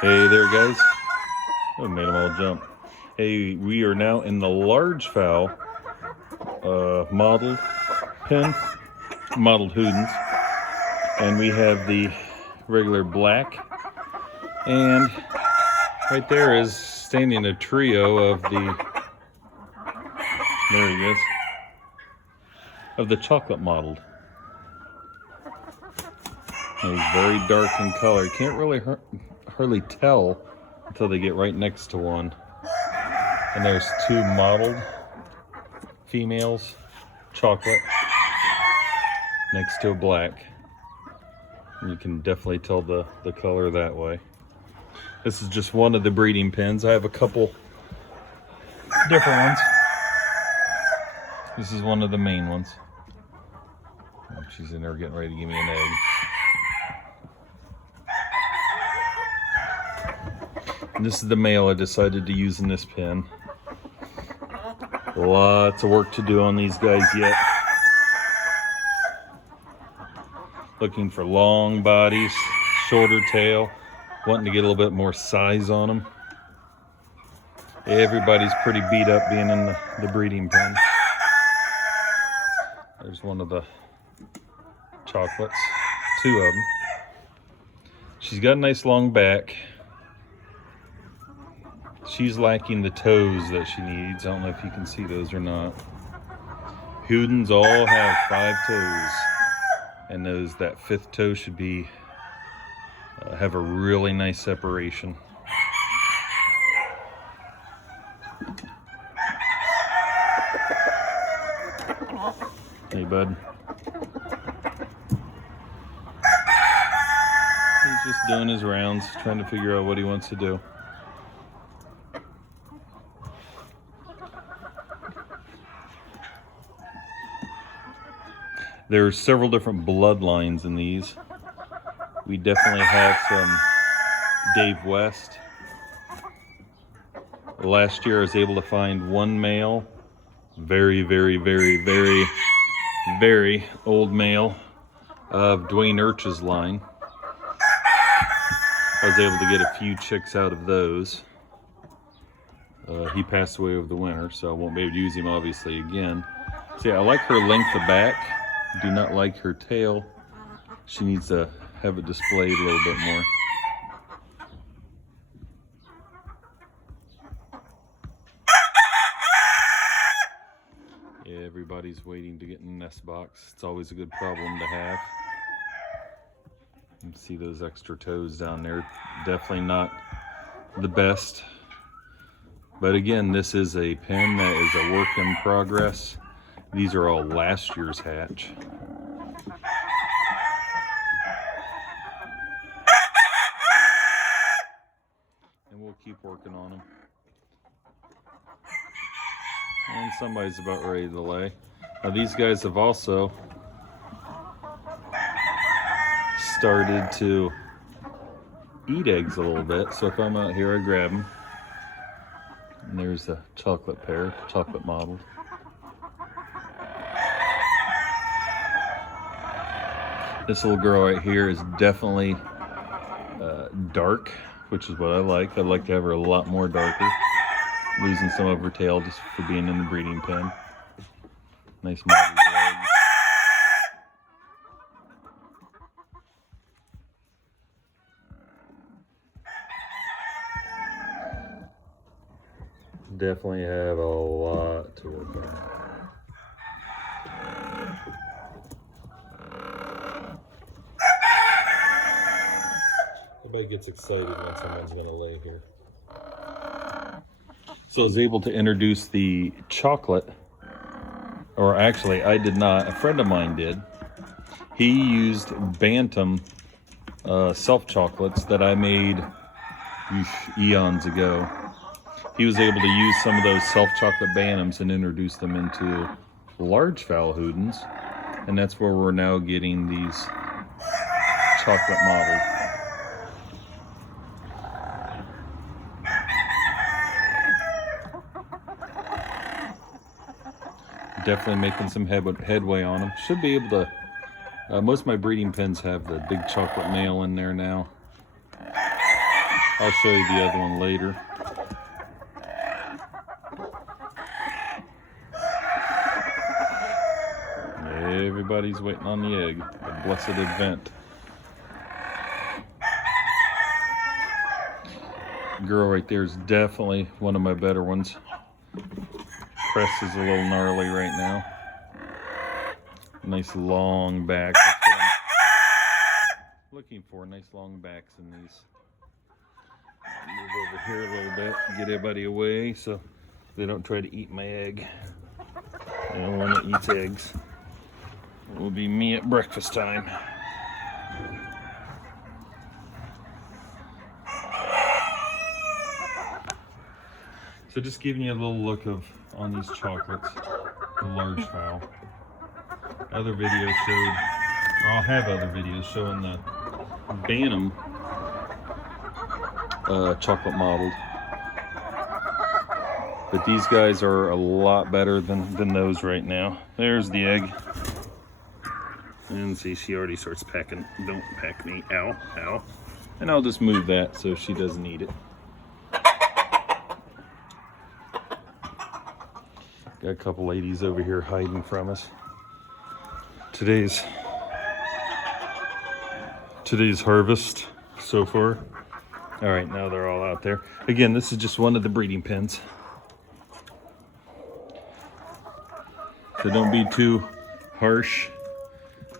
Hey there, guys. Oh, made them all jump. Hey, we are now in the large fowl mottled pen, Mottled Houdans, and we have the regular black, and right there is standing a trio of the, there he is, of the chocolate mottled. He's very dark in color. Can't really hardly tell until they get right next to one. And there's two mottled females, chocolate, next to a black. And you can definitely tell the color that way. This is just one of the breeding pens. I have a couple different ones. This is one of the main ones. Oh, she's in there getting ready to give me an egg. And this is the male I decided to use in this pen. Lots of work to do on these guys yet. Looking for long bodies, shorter tail, wanting to get a little bit more size on them. Everybody's pretty beat up being in the breeding pen. There's one of the chocolates, two of them. She's got a nice long back. She's lacking the toes that she needs. I don't know if you can see those or not. Houdans all have 5 toes, and that 5th toe should be have a really nice separation. Hey, bud. He's just doing his rounds, trying to figure out what he wants to do. There's several different bloodlines in these. We definitely have some Dave West. Last year I was able to find one male, very old male of Dwayne Urch's line. I was able to get a few chicks out of those. He passed away over the winter, so I won't be able to use him obviously again. See, I like her length of back. Do not like her tail. She needs to have it displayed a little bit more. Yeah, everybody's waiting to get in the nest box. It's always a good problem to have. You can see those extra toes down there. Definitely not the best. But again, this is a pen that is a work in progress. These are all last year's hatch. And we'll keep working on them. And somebody's about ready to lay. Now these guys have also started to eat eggs a little bit. So if I'm out here, I grab them. And there's a chocolate pair, chocolate mottled. This little girl right here is definitely dark, which is what I like. I'd like to have her a lot more darker. Losing some of her tail just for being in the breeding pen. Nice mottled legs. Definitely have a lot to work on. Everybody gets excited when someone's going to lay here. So I was able to introduce the chocolate, or actually I did not, a friend of mine did. He used Bantam self chocolates that I made eons ago. He was able to use some of those self chocolate Bantams and introduce them into large fowl Houdans, and that's where we're now getting these chocolate Mottled. Definitely making some headway on them. Should be able to, most of my breeding pens have the big chocolate male in there now. I'll show you the other one later. Everybody's waiting on the egg. The blessed event. Girl right there is definitely one of my better ones. Crest is a little gnarly right now. Nice long back. That's what I'm looking for. Nice long backs in these. I'll move over here a little bit, get everybody away so they don't try to eat my egg. I don't want to eat eggs. It will be me at breakfast time. So just giving you a little look on these chocolates, the large fowl. Other videos showed, or I'll have other videos showing the Bantam chocolate mottled. But these guys are a lot better than those right now. There's the egg. And see, she already starts pecking. Don't peck me. Ow, ow. And I'll just move that so she doesn't eat it. Got a couple ladies over here hiding from us. Today's harvest so far. All right, now they're all out there. Again, this is just one of the breeding pens. So don't be too harsh.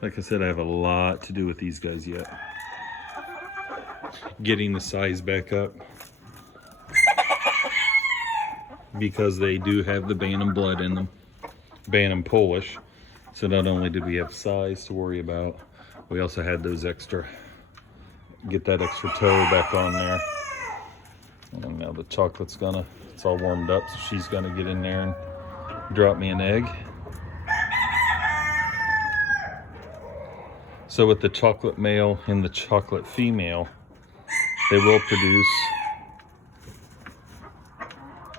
Like I said, I have a lot to do with these guys yet. Getting the size back up. Because they do have the Bantam blood in them. Bantam Polish. So not only did we have size to worry about, we also had those extra, get that extra toe back on there. And now the chocolate's it's all warmed up, so she's gonna get in there and drop me an egg. So with the chocolate male and the chocolate female, they will produce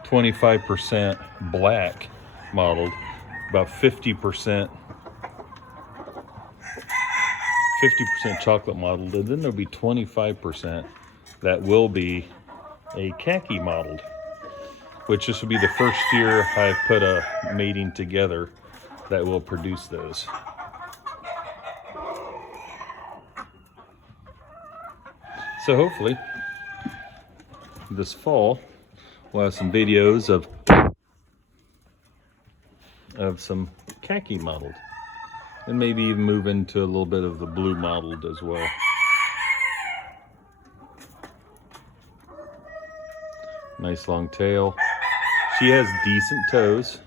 25% black mottled, about 50% chocolate mottled, and then there'll be 25% that will be a khaki mottled, which this will be the first year I've put a mating together that will produce those. So hopefully this fall we'll have some videos of some khaki mottled, and maybe even move into a little bit of the blue mottled as well. Nice long tail. She has decent toes.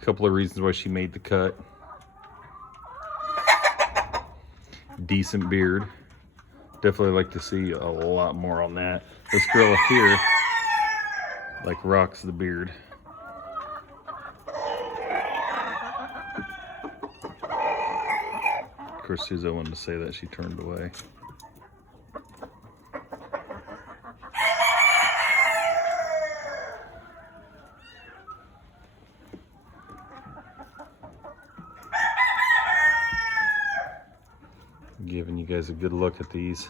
A couple of reasons why she made the cut. Decent beard. Definitely like to see a lot more on that. This girl up here like rocks the beard. Of course, Susan wanted to say that, she turned away. Giving you guys a good look at these.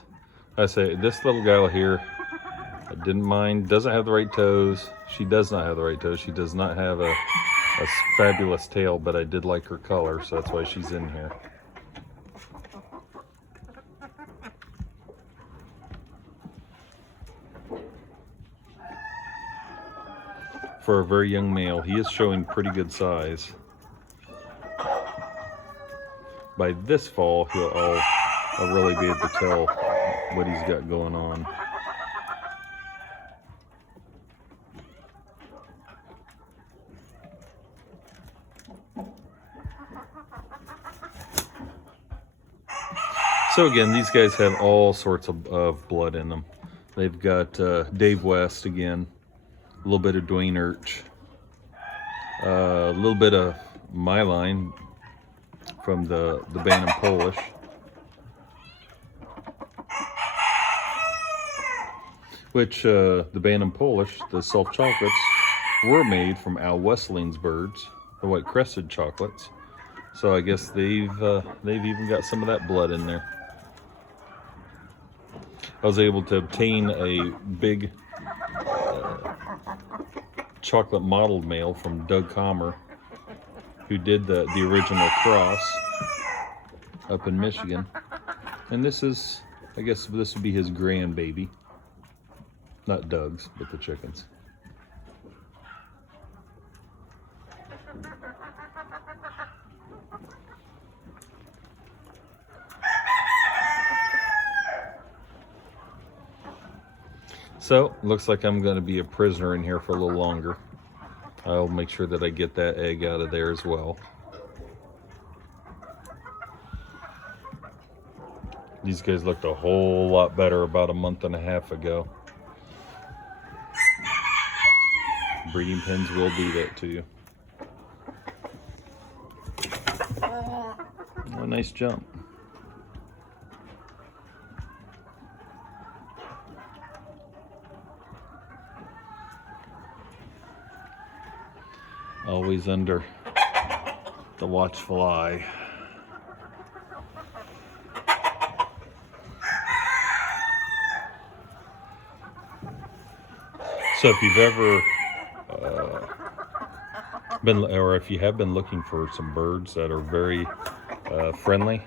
I say this little gal here, I didn't mind, doesn't have the right toes. She does not have the right toes. She does not have a fabulous tail, but I did like her color, so that's why she's in here. For a very young male, he is showing pretty good size. By this fall, I'll really be able to tell what he's got going on. So again, these guys have all sorts of blood in them. They've got Dave West again, a little bit of Dwayne Urch, a little bit of my line from the Bantam Polish. Which the Bantam Polish, the soft chocolates, were made from Al Westling's birds, the white crested chocolates. So I guess they've even got some of that blood in there. I was able to obtain a big chocolate mottled male from Doug Comer, who did the original cross up in Michigan. And this is, I guess this would be his grandbaby. Not Doug's, but the chickens. So, looks like I'm going to be a prisoner in here for a little longer. I'll make sure that I get that egg out of there as well. These guys looked a whole lot better about a month and a half ago. Breeding pens will do that to you. Oh, nice jump. Always under the watchful eye. So if you've ever if you have been looking for some birds that are very friendly,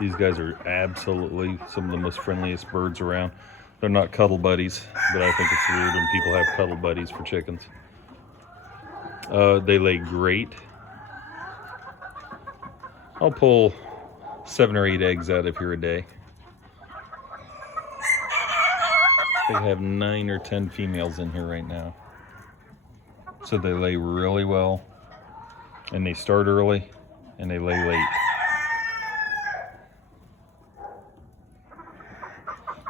these guys are absolutely some of the most friendliest birds around. They're not cuddle buddies, but I think it's weird when people have cuddle buddies for chickens. They lay great. I'll pull 7 or 8 eggs out of here a day. They have 9 or 10 females in here right now. So they lay really well, and they start early, and they lay late.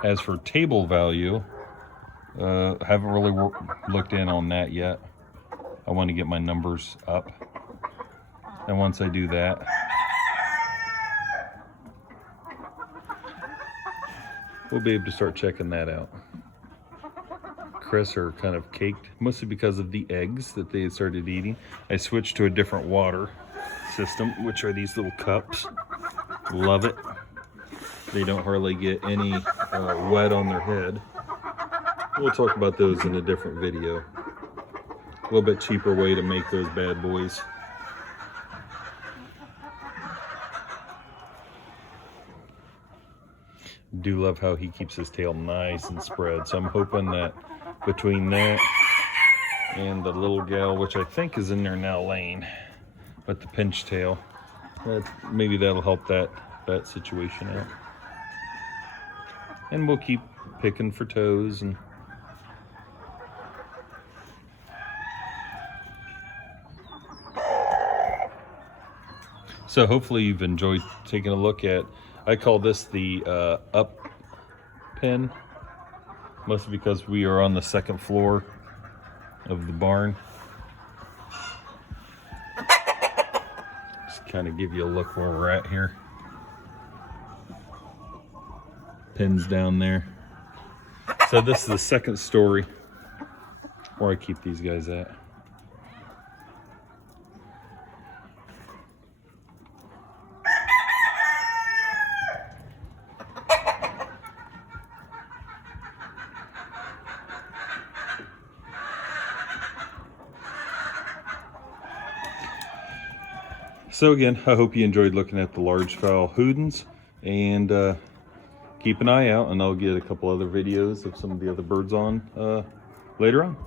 As for table value, haven't really looked in on that yet. I want to get my numbers up, and once I do that, we'll be able to start checking that out. Chris are kind of caked, mostly because of the eggs that they had started eating. I switched to a different water system, which are these little cups. Love it. They don't hardly get any wet on their head. We'll talk about those in a different video. A little bit cheaper way to make those bad boys. Do love how he keeps his tail nice and spread. So I'm hoping that between that and the little gal, which I think is in there now laying, with the pinch tail, maybe that'll help that situation out. And we'll keep picking for toes and so hopefully you've enjoyed taking a look at, I call this the up pen, mostly because we are on the 2nd floor of the barn. Just kind of give you a look where we're at here. Pens down there. So this is the 2nd story where I keep these guys at. So again, I hope you enjoyed looking at the large fowl Houdans, and keep an eye out, and I'll get a couple other videos of some of the other birds on later on.